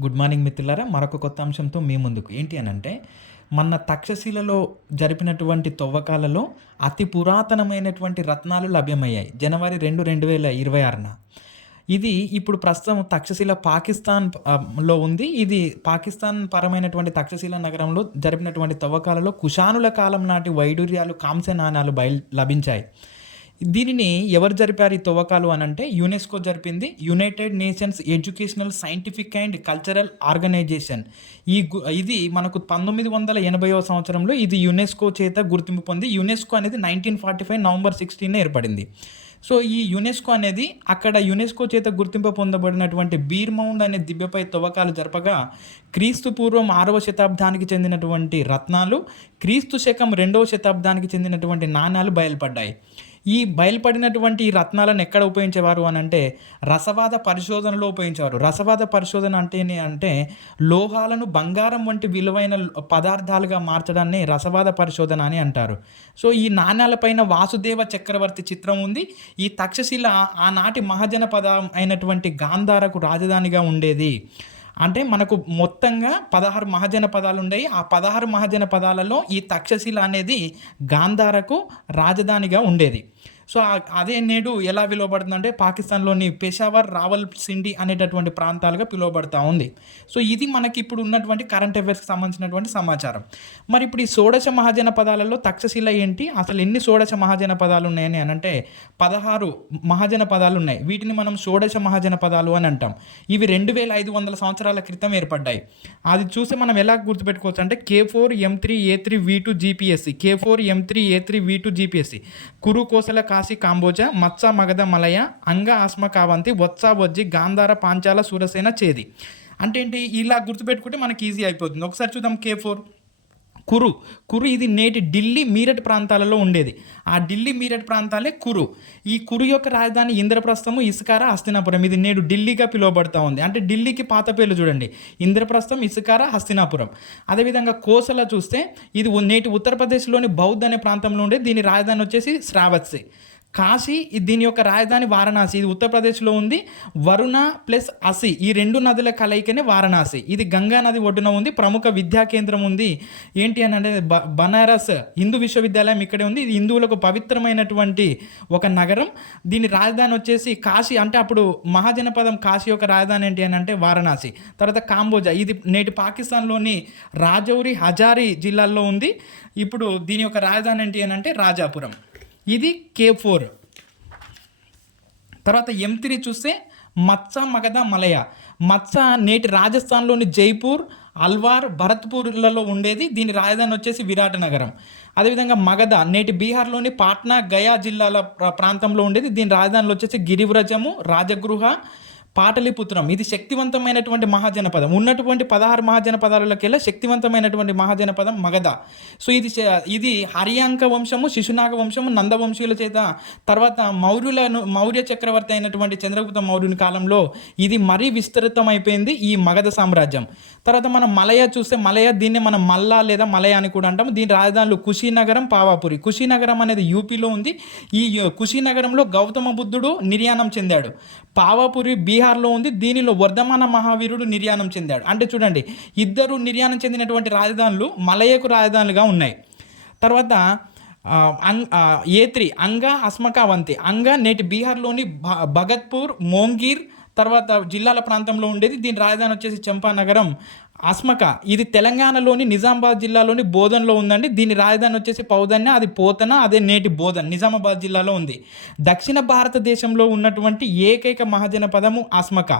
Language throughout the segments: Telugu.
గుడ్ మార్నింగ్ మిత్రులారా మరొక కొత్త అంశంతో మీ ముందుకు. ఏంటి అని అంటే మన తక్షశిలలో జరిపినటువంటి తవ్వకాలలో అతి పురాతనమైనటువంటి రత్నాలు లభ్యమయ్యాయి. జనవరి రెండు రెండు వేల ఇరవై ఆరున. ఇది ఇప్పుడు ప్రస్తుతం తక్షశిల పాకిస్తాన్లో ఉంది. ఇది పాకిస్తాన్ పరమైనటువంటి తక్షశిల నగరంలో జరిపినటువంటి తవ్వకాలలో కుషానుల కాలం నాటి వైడూర్యాలు కాంస్య నాణాలు బయలు లభించాయి. దీనిని ఎవరు జరిపారు ఈ తవ్వకాలు అని అంటే యునెస్కో జరిపింది United Nations Educational Scientific and Cultural Organisation. ఈ గు- ఇది మనకు పంతొమ్మిది వందల ఎనభైవ సంవత్సరంలో ఇది యునెస్కో చేత గుర్తింపు పొంది యునెస్కో అనేది nineteen forty five November sixteen ఏర్పడింది. సో ఈ యునెస్కో అనేది అక్కడ యునెస్కో చేత గుర్తింపు పొందబడినటువంటి బీర్ మౌండ్ అనే దిబ్బపై తవ్వకాలు జరపగా క్రీస్తు పూర్వం ఆరవ శతాబ్దానికి చెందినటువంటి రత్నాలు క్రీస్తు శకం రెండవ శతాబ్దానికి చెందినటువంటి నాణాలు బయలుపడ్డాయి. ఈ బయలుపడినటువంటి రత్నాలను ఎక్కడ ఉపయోగించేవారు అని అంటే రసవాద పరిశోధనలో ఉపయోగించేవారు. రసవాద పరిశోధన అంటేనే అంటే లోహాలను బంగారం వంటి విలువైన పదార్థాలుగా మార్చడాన్ని రసవాద పరిశోధన అని అంటారు. సో ఈ నాణ్యాలపైన వాసుదేవ చక్రవర్తి చిత్రం ఉంది. ఈ తక్షశిల ఆనాటి మహాజనపద అయినటువంటి గాంధారకు రాజధానిగా ఉండేది. అంటే మనకు మొత్తంగా పదహారు మహాజన పదాలు ఉన్నాయి ఆ పదహారు మహాజన పదాలలో ఈ తక్షశిల అనేది గాంధారకు రాజధానిగా ఉండేది. సో అదే నేడు ఎలా పిలువబడుతుందంటే పాకిస్తాన్లోని పెషావర్ రావల్ సిండి అనేటటువంటి ప్రాంతాలుగా పిలువబడతా ఉంది. సో ఇది మనకి ఇప్పుడు ఉన్నటువంటి కరెంట్ అఫైర్స్కి సంబంధించినటువంటి సమాచారం. మరి ఇప్పుడు ఈ షోడశ మహాజన పదాలలో తక్షశిల ఏంటి? అసలు ఎన్ని షోడశ మహాజన పదాలు ఉన్నాయని అని అంటే పదహారు మహాజన పదాలు ఉన్నాయి. వీటిని మనం షోడశ మహాజన పదాలు అని అంటాం. ఇవి రెండు వేల ఐదు వందల సంవత్సరాల క్రితం ఏర్పడ్డాయి. అది చూసి మనం ఎలా గుర్తుపెట్టుకోవచ్చు అంటే K four M three A three V two GPSC K four M three A three V two GPSC Kuru Kosala Kashi Kamboja Matsya Magadha Malaya అంగ ఆస్మ కావంతి వత్స వజ్జి గాంధార పాంచాల సూరసేన చేది. అంటే ఏంటి? ఇలా గుర్తుపెట్టుకుంటే మనకి ఈజీ అయిపోతుంది. ఒకసారి చూద్దాం కే ఫోర్ కురు. కురు ఇది నేటి ఢిల్లీ మీరట్ ప్రాంతాలలో ఉండేది. ఆ ఢిల్లీ మీరట్ ప్రాంతాలే కురు. ఈ కురు యొక్క రాజధాని ఇంద్రప్రస్థము ఇసుకార హస్తినాపురం. ఇది నేడు ఢిల్లీగా పిలువబడతా ఉంది. అంటే ఢిల్లీకి పాత పేర్లు చూడండి. ఇంద్రప్రస్థం ఇసుకార హస్తినాపురం. అదేవిధంగా కోసల చూస్తే ఇది నేటి ఉత్తరప్రదేశ్లోని బౌద్ధ్ అనే ప్రాంతంలో ఉండే. దీని రాజధాని వచ్చేసి శ్రావత్సి. కాశీ దీని యొక్క రాజధాని వారణాసి. ఇది ఉత్తరప్రదేశ్లో ఉంది వరుణ ప్లస్ అసి. ఈ రెండు నదుల కలయికనే వారణాసి. ఇది గంగా నది ఒడ్డున ఉంది ప్రముఖ విద్యా కేంద్రం ఉంది. ఏంటి అని అంటే బ బనారస్ హిందూ విశ్వవిద్యాలయం ఇక్కడే ఉంది. ఇది హిందువులకు పవిత్రమైనటువంటి ఒక నగరం. దీని రాజధాని వచ్చేసి కాశీ. అంటే అప్పుడు మహాజనపదం కాశీ యొక్క రాజధాని ఏంటి అని అంటే వారణాసి. తర్వాత కాంబోజా. ఇది నేటి పాకిస్తాన్లోని రాజౌరి హజారి జిల్లాల్లో ఉంది. ఇప్పుడు దీని యొక్క రాజధాని ఏంటి అని అంటే రాజాపురం. ఇది కే ఫోర్. తర్వాత ఎం త్రీ చూస్తే మత్స మగధ మలయ. మత్స నేటి రాజస్థాన్లోని జైపూర్ అల్వార్ భరత్పూర్లలో ఉండేది. దీని రాజధాని వచ్చేసి విరాట్ నగరం అదేవిధంగా మగధ నేటి బీహార్లోని పాట్నా గయా జిల్లాల ప్రాంతంలో ఉండేది. దీని రాజధానిలో వచ్చేసి గిరివ్రజము రాజగృహ పాటలిపుత్రం ఇది శక్తివంతమైనటువంటి మహాజనపదం. ఉన్నటువంటి పదహారు మహాజనపదాలకెల్లా శక్తివంతమైనటువంటి మహాజనపదం మగధ. సో ఇది ఇది హరియాంక వంశము శిశునాగ వంశము నందవంశీయుల చేత తర్వాత మౌర్యులను మౌర్య చక్రవర్తి అయినటువంటి చంద్రగుప్త మౌర్యుని కాలంలో ఇది మరీ విస్తృతమైపోయింది ఈ మగధ సామ్రాజ్యం. తర్వాత మనం మలయ చూస్తే మలయ దీన్ని మనం మల్లా లేదా మలయ అని కూడా అంటాం దీని రాజధానులు కుషీనగరం పావాపురి. కుషీనగరం అనేది యూపీలో ఉంది. ఈ కుషీనగరంలో గౌతమ బుద్ధుడు నిర్యాణం చెందాడు. పావాపురి బీహార్ బీహార్లో ఉంది. దీనిలో వర్ధమాన మహావీరుడు నిర్యాణం చెందాడు. అంటే చూడండి ఇద్దరు నిర్యాణం చెందినటువంటి రాజధానులు మలయకు రాజధానులుగా ఉన్నాయి. తర్వాత ఆ, అంగ్ ఏ త్రీ అంగా అస్మకావంతి. అంగా నేటి బీహార్లోని భ- భగత్పూర్ మోంగీర్ తర్వాత జిల్లాల ప్రాంతంలో ఉండేది. దీని రాజధాని వచ్చేసి చంపానగరం. అస్మక ఇది తెలంగాణలోని నిజామాబాద్ జిల్లాలోని బోధన్లో ఉందండి. దీని రాజధాని వచ్చేసి పౌదన్య అది పోతన అదే నేటి బోధన్ నిజామాబాద్ జిల్లాలో ఉంది. దక్షిణ భారతదేశంలో ఉన్నటువంటి ఏకైక మహాజన పదము అస్మక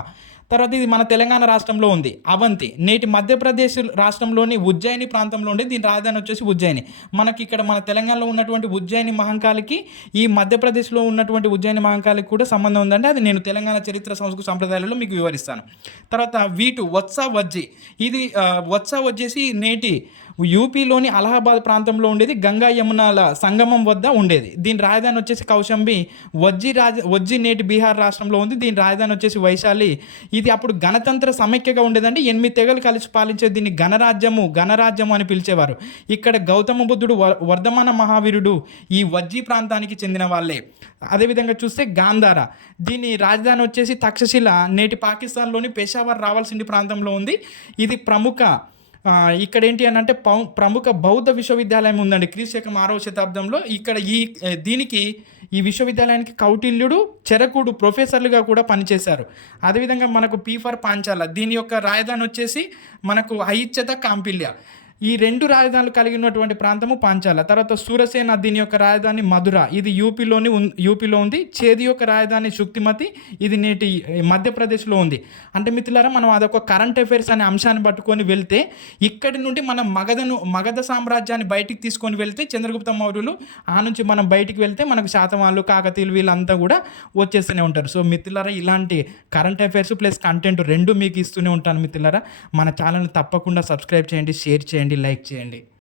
తర్వాత ఇది మన తెలంగాణ రాష్ట్రంలో ఉంది. అవంతి నేటి మధ్యప్రదేశ్ రాష్ట్రంలోని ఉజ్జయిని ప్రాంతంలో ఉండి దీని రాజధాని వచ్చేసి ఉజ్జయిని. మనకి ఇక్కడ మన తెలంగాణలో ఉన్నటువంటి ఉజ్జయిని మహంకాళికి ఈ మధ్యప్రదేశ్లో ఉన్నటువంటి ఉజ్జయిని మహంకాళికి కూడా సంబంధం ఉందంటే అది నేను తెలంగాణ చరిత్ర సంస్కృతి సంప్రదాయాలలో మీకు వివరిస్తాను. తర్వాత వీటు వత్స వజ్జి. ఈ ఇది ఆ, వత్స వచ్చేసి నేటి. యూపీలోని అలహాబాద్ ప్రాంతంలో ఉండేది గంగా యమునాల సంగమం వద్ద ఉండేది. దీని రాజధాని వచ్చేసి కౌశంబి వజ్జి రాజ వజ్జి నేటి బీహార్ రాష్ట్రంలో ఉంది. దీని రాజధాని వచ్చేసి వైశాలి. ఇది అప్పుడు గణతంత్ర సమైక్యగా ఉండేదండి. ఎనిమిది తెగలు కలిసి పాలించే దీన్ని గణరాజ్యము గణరాజ్యము అని పిలిచేవారు. ఇక్కడ గౌతమ బుద్ధుడు వ- వర్ధమాన మహావీరుడు ఈ వజ్జీ ప్రాంతానికి చెందిన వాళ్ళే. అదేవిధంగా చూస్తే గాంధార. దీని రాజధాని వచ్చేసి తక్షశిల నేటి పాకిస్తాన్లోని పెషావర్ రావాల్సింది ప్రాంతంలో ఉంది. ఇది ప్రముఖ ఇక్కడ ఏంటి అని అంటే పౌ ప్రముఖ బౌద్ధ విశ్వవిద్యాలయం ఉందండి. క్రీశకం ఆరవ శతాబ్దంలో ఇక్కడ ఈ దీనికి ఈ విశ్వవిద్యాలయానికి కౌటిల్యుడు చెరకుడు ప్రొఫెసర్లుగా కూడా పనిచేశారు. అదేవిధంగా మనకు పీఫర్ పాంచాల దీని యొక్క రాజధాని వచ్చేసి మనకు అయిచ్చత కాంపిల్య. ఈ రెండు రాజధానులు కలిగినటువంటి ప్రాంతము పాంచాల. తర్వాత సూరసేన దీని యొక్క రాజధాని మధుర. ఇది యూపీలోని యూపీలో ఉంది. చేది యొక్క రాజధాని శుక్తిమతి. ఇది నేటి మధ్యప్రదేశ్లో ఉంది. అంటే మిత్రులారా మనం అదొక కరెంట్ అఫైర్స్ అనే అంశాన్ని పట్టుకొని వెళ్తే ఇక్కడి నుండి మనం మగధను మగధ సామ్రాజ్యాన్ని బయటికి తీసుకొని వెళ్తే చంద్రగుప్త మౌర్యులు ఆ నుంచి మనం బయటికి వెళ్తే మనకు శాతవాళ్ళు కాకతీయులు వీళ్ళంతా కూడా వచ్చేస్తూనే ఉంటారు. సో మిత్రులారా ఇలాంటి కరెంట్ అఫైర్స్ ప్లస్ కంటెంట్ రెండు మీకు ఇస్తూనే ఉంటాను మిత్రులారా. మన ఛానల్ని తప్పకుండా సబ్స్క్రైబ్ చేయండి షేర్ చేయండి. చేయండి లైక్ చేయండి.